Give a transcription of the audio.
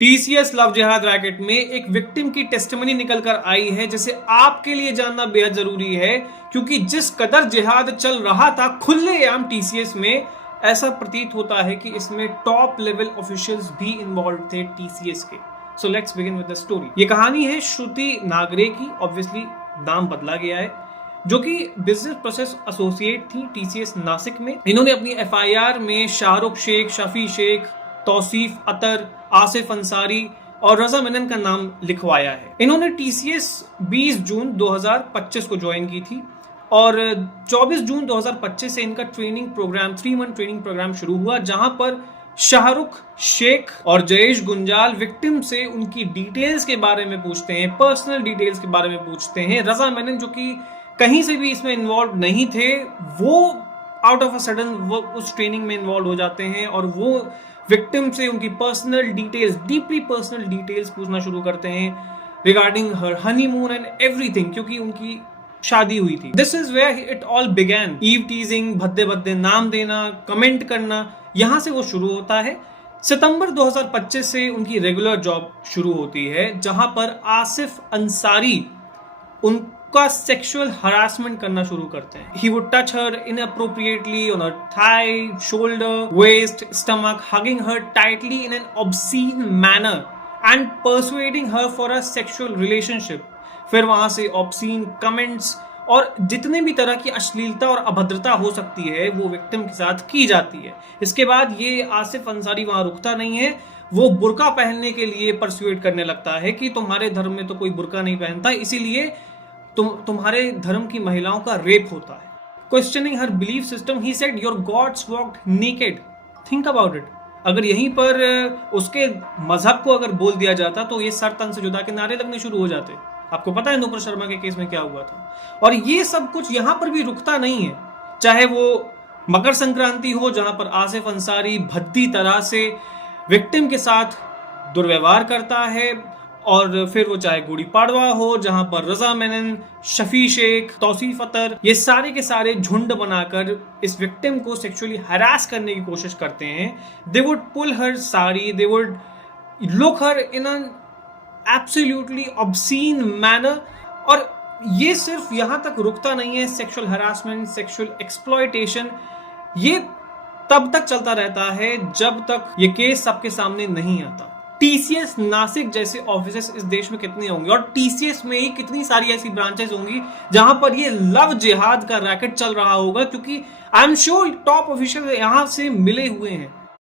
TCS love जिहाद racket में एक विक्टिम की टेस्टिमनी निकल कर आई है जिसे आपके लिए जानना बेहद जरूरी है, क्योंकि जिस कदर जिहाद चल रहा था खुलेआम टीसीएस में, ऐसा प्रतीत होता है कि इसमें टॉप लेवल ऑफिशियल्स भी इन्वॉल्व थे टीसीएस के। So let's begin with the story. ये कहानी है श्रुति नागरे की, ऑब्वियसली नाम बदला गया है, जो कि बिजनेस प्रोसेस एसोसिएट थी टीसीएस नासिक में। इन्होंने अपनी एफआईआर में शाहरुख शेख, शफी शेख, तौसीफ अतर, आसिफ अंसारी और रजा मेनन का नाम लिखवाया है। इन्होंने टीसीएस 20 जून 2025 को ज्वाइन की थी और 24 जून 2025 से इनका training program 3 month training program शुरू हुआ, जहां पर शाहरुख शेख और जयेश गुंजाल विक्टिम से उनकी डिटेल्स के बारे में पूछते हैं, पर्सनल डिटेल्स के बारे में पूछते हैं। रजा मेनन, जो कि कहीं से भी इसमें इन्वॉल्व नहीं थे, वो आउट ऑफ अ सडन वो उस ट्रेनिंग में इन्वॉल्व हो जाते हैं और वो विक्टिम से उनकी personal details, deeply personal details पूछना शुरू करते हैं regarding her honeymoon and everything, क्योंकि उनकी शादी हुई थी। This is where it all began. Eve teasing, भद्दे भद्दे नाम देना, कमेंट करना, यहां से वो शुरू होता है। सितंबर 2025 से उनकी रेगुलर जॉब शुरू होती है, जहां पर आसिफ अंसारी उनका सेक्सुअल हरासमेंट करना शुरू करते हैं। He would touch her inappropriately on her thigh, shoulder, waist, stomach, hugging her tightly in an obscene manner and persuading her for a sexual relationship. फिर वहां से obscene comments और जितने भी तरह की अश्लीलता और अभद्रता हो सकती है वो विक्टिम के साथ की जाती है। इसके बाद ये आसिफ अंसारी वहां रुकता नहीं है, वो बुर्का पहनने के लिए परसुएट करने लगता है कि तुम्हारे धर्म में तो कोई बुर्का नहीं पहनता, इसीलिए तुम्हारे धर्म की महिलाओं का रेप होता है। Questioning her belief system, he said your gods walked naked. Think about it. अगर यहीं पर उसके मजहब को अगर बोल दिया जाता तो ये सर तन से जुदा के नारे लगने शुरू हो जाते। आपको पता है नुपुर शर्मा के केस में क्या हुआ था। और ये सब कुछ यहां पर भी रुकता नहीं है, चाहे वो मकर संक्रांति हो जहां पर आसिफ अंसारी भद्दी तरह से विक्टिम के साथ दुर्व्यवहार करता है, और फिर वो चाहे गुड़ी पाड़वा हो जहां पर रजा मेनन, शफी शेख, तौसीफ अतर, ये सारे के सारे झुंड बनाकर इस विक्टिम को सेक्सुअली हरास करने की कोशिश करते हैं। They would pull her sari, they would look her in an absolutely obscene manner. और ये सिर्फ यहां तक रुकता नहीं है। सेक्सुअल हरासमेंट, सेक्सुअल एक्सप्लॉयटेशन, ये तब तक चलता रहता है जब तक ये केस सबके सामने नहीं आता। टीसीएस नासिक जैसे ऑफिसेस इस देश में कितने होंगे, और टीसीएस में ही कितनी सारी ऐसी ब्रांचेस होंगी जहां पर ये लव जिहाद का रैकेट चल रहा होगा, क्योंकि I am sure top official यहां से मिले हुए हैं।